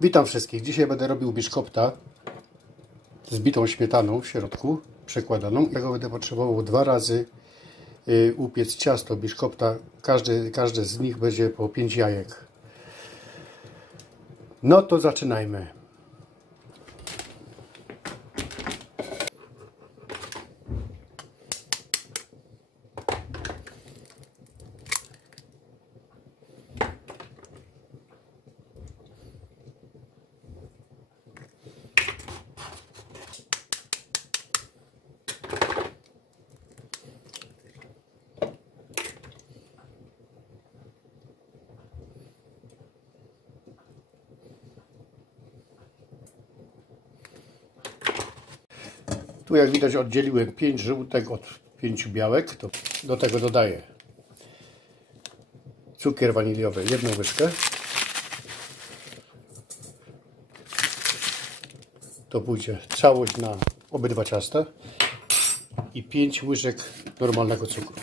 Witam wszystkich. Dzisiaj będę robił biszkopta z bitą śmietaną w środku, przekładaną. Tego będę potrzebował 2 razy upiec ciasto biszkopta. Każde z nich będzie po 5 jajek. No to zaczynajmy. Tu jak widać oddzieliłem 5 żółtek od 5 białek. To do tego dodaję cukier waniliowy, 1 łyżkę. To pójdzie całość na obydwa ciasta i 5 łyżek normalnego cukru.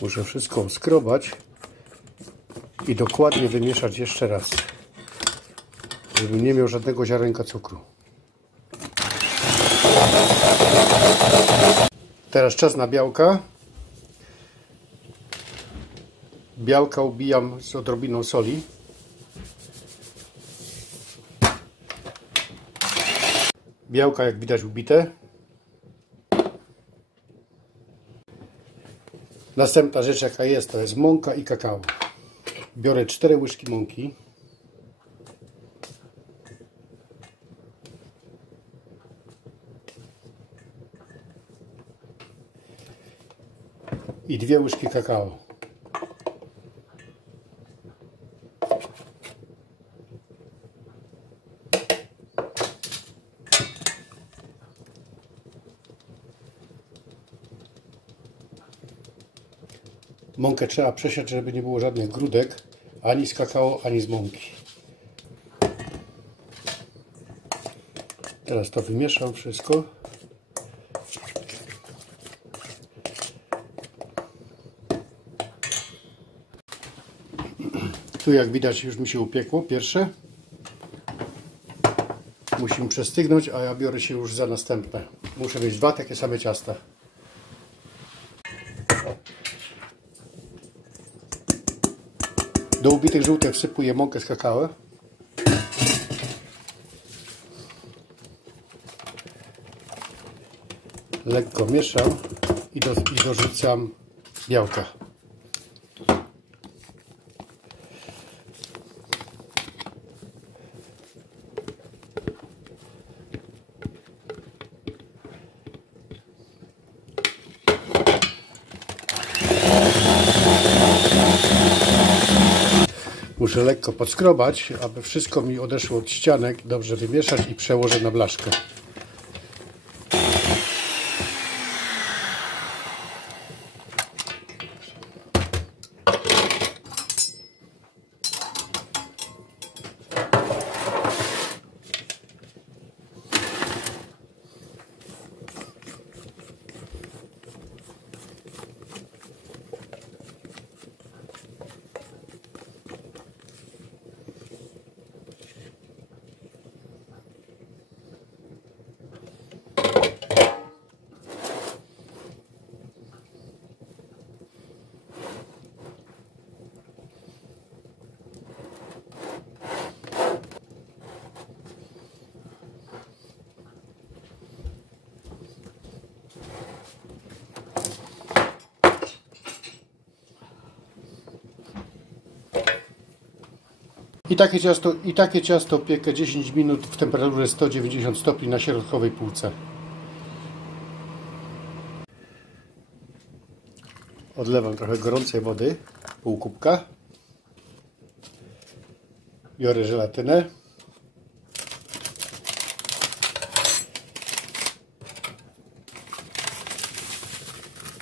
Muszę wszystko skrobać i dokładnie wymieszać jeszcze raz, żebym nie miał żadnego ziarenka cukru. Teraz czas na białka. Białka ubijam z odrobiną soli. Białka jak widać ubite. Następna rzecz jaka jest, to jest mąka i kakao. Biorę 4 łyżki mąki. I 2 łyżki kakao. Mąkę trzeba przesiać, żeby nie było żadnych grudek, ani z kakao, ani z mąki. Teraz to wymieszam wszystko. Tu jak widać już mi się upiekło pierwsze. Musimy przestygnąć, a ja biorę się już za następne. Muszę mieć 2 takie same ciasta. Do ubitych żółtek wsypuję mąkę z kakao. Lekko mieszam i dorzucam białka. Muszę lekko podskrobać, aby wszystko mi odeszło od ścianek, dobrze wymieszać i przełożę na blaszkę. I takie ciasto piekę 10 minut w temperaturze 190 stopni na środkowej półce. Odlewam trochę gorącej wody, pół kubka. Biorę żelatynę.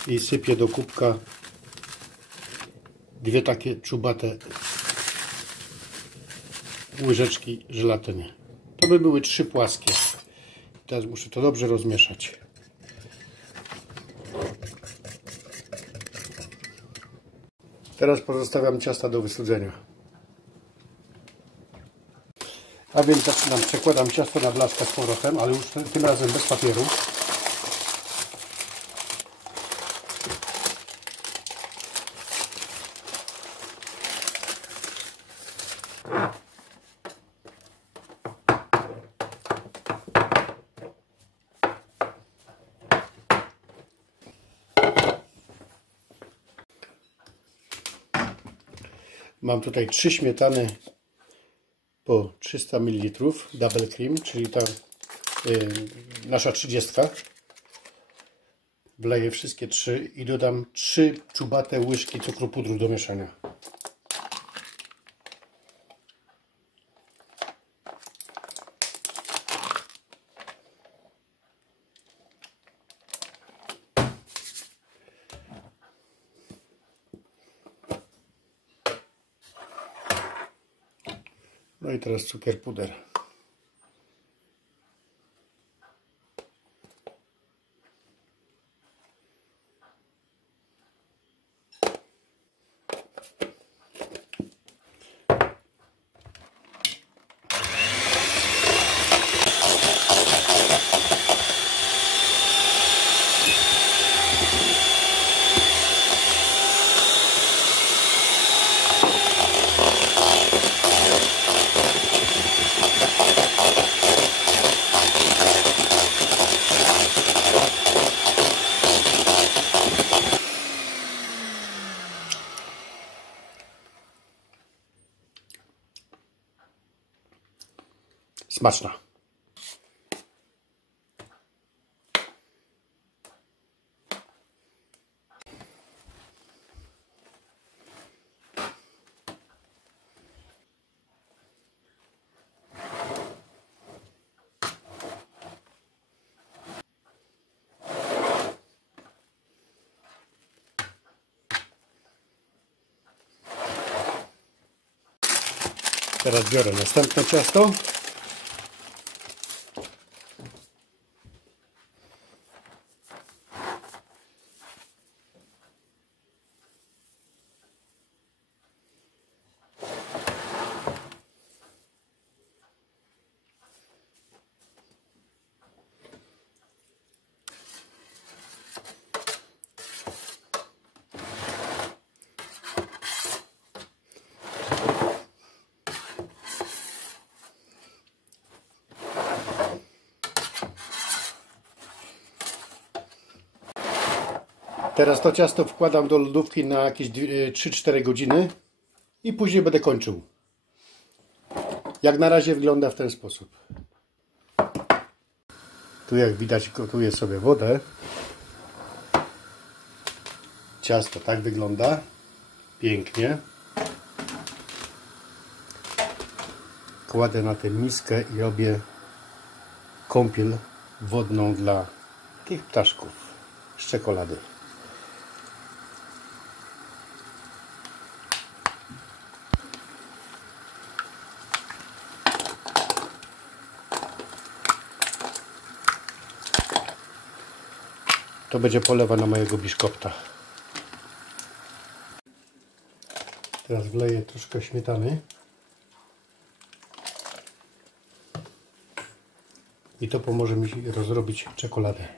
I sypię do kubka 2 takie czubate łyżeczki żelatyny. To by były 3 płaskie. Teraz muszę to dobrze rozmieszać. Teraz pozostawiam ciasta do wystudzenia. A więc zaczynam, przekładam ciasto na blaszkę z powrotem, ale już tym razem bez papieru. Mam tutaj 3 śmietany po 300 ml double cream, czyli ta nasza 30. Wleję wszystkie 3 i dodam 3 czubate łyżki cukru pudru do mieszania. No i teraz cukier puder. Smaczna. Teraz biorę następne ciasto. Teraz to ciasto wkładam do lodówki na jakieś 3-4 godziny i później będę kończył. Jak na razie wygląda w ten sposób. Tu jak widać gotuję sobie wodę. Ciasto tak wygląda. Pięknie. Kładę na tę miskę i robię kąpiel wodną dla tych ptaszków z czekolady. To będzie polewa na mojego biszkopta. Teraz wleję troszkę śmietany. I to pomoże mi rozrobić czekoladę.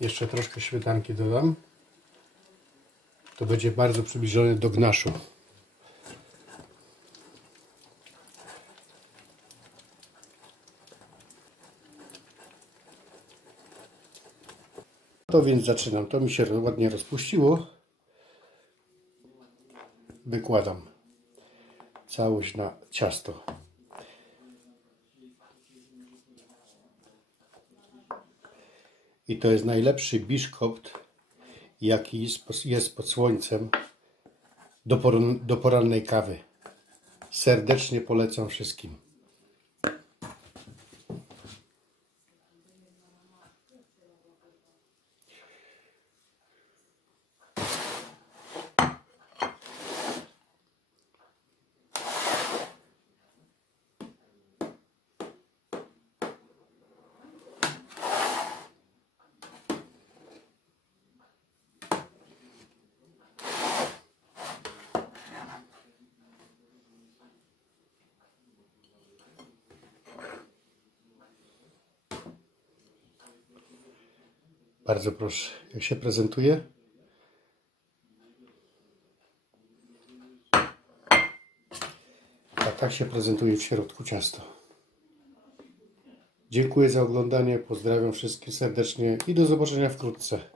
Jeszcze troszkę śmietanki dodam. To będzie bardzo przybliżone do gnaszu. To więc zaczynam. To mi się ładnie rozpuściło. Wykładam całość na ciasto. I to jest najlepszy biszkopt, jaki jest pod słońcem do porannej kawy. Serdecznie polecam wszystkim. Bardzo proszę, jak się prezentuje. A tak się prezentuje w środku ciasto. Dziękuję za oglądanie, pozdrawiam wszystkich serdecznie i do zobaczenia wkrótce.